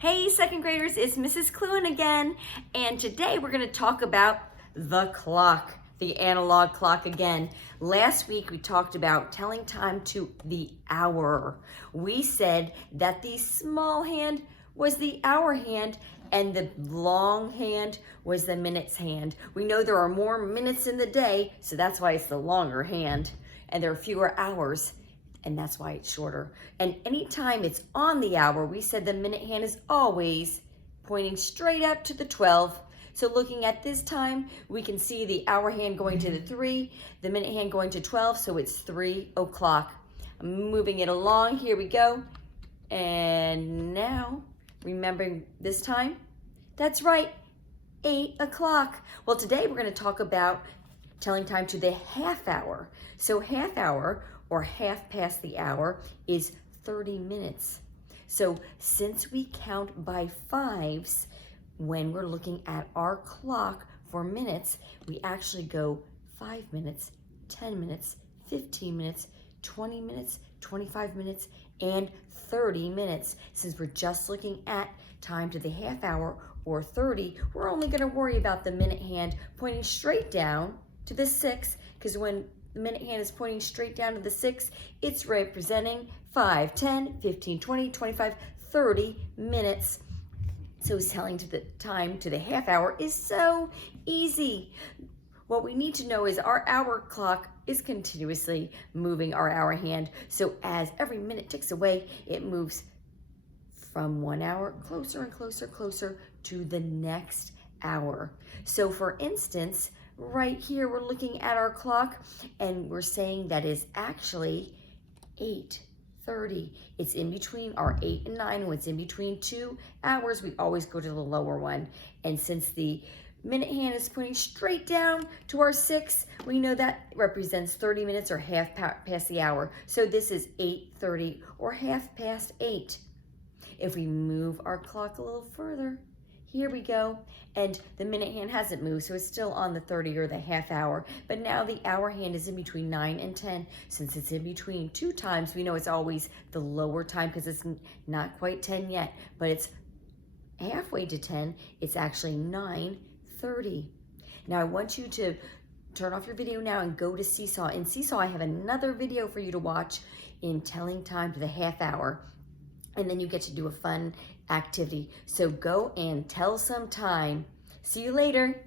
Hey second graders, it's Mrs. Cluin again, and today we're going to talk about the clock, the analog clock again. Last week we talked about telling time to the hour. We said that the small hand was the hour hand and the long hand was the minutes hand. We know there are more minutes in the day, so that's why it's the longer hand, and there are fewer hours, and that's why it's shorter. And anytime it's on the hour, we said the minute hand is always pointing straight up to the 12. So looking at this time, we can see the hour hand going to the 3, the minute hand going to 12, so it's 3 o'clock. I'm moving it along, here we go. And now, remembering this time, that's right, 8 o'clock. Well, today we're gonna talk about telling time to the half hour. So half hour, or half past the hour, is 30 minutes. So since we count by fives when we're looking at our clock for minutes, we actually go 5 minutes, 10 minutes, 15 minutes, 20 minutes, 25 minutes, and 30 minutes. Since we're just looking at time to the half hour or 30, we're only gonna worry about the minute hand pointing straight down to the 6, because when the minute hand is pointing straight down to the 6, it's representing 5, 10, 15, 20, 25, 30 minutes. So telling to the time to the half hour is so easy. What we need to know is our hour clock is continuously moving our hour hand. So as every minute ticks away, it moves from 1 hour closer and closer to the next hour. So for instance, right here, we're looking at our clock and we're saying that is actually 8:30. It's in between our 8 and 9. When it's in between 2 hours, we always go to the lower one. And since the minute hand is pointing straight down to our 6, we know that represents 30 minutes or half past the hour. So this is 8:30 or half past 8. If we move our clock a little further, here we go, and the minute hand hasn't moved, so it's still on the 30 or the half hour, but now the hour hand is in between 9 and 10. Since it's in between 2 times, we know it's always the lower time because it's not quite 10 yet, but it's halfway to 10. It's actually 9:30. Now I want you to turn off your video now and go to Seesaw. In Seesaw, I have another video for you to watch in telling time to the half hour, and then you get to do a fun activity. So go and tell some time. See you later.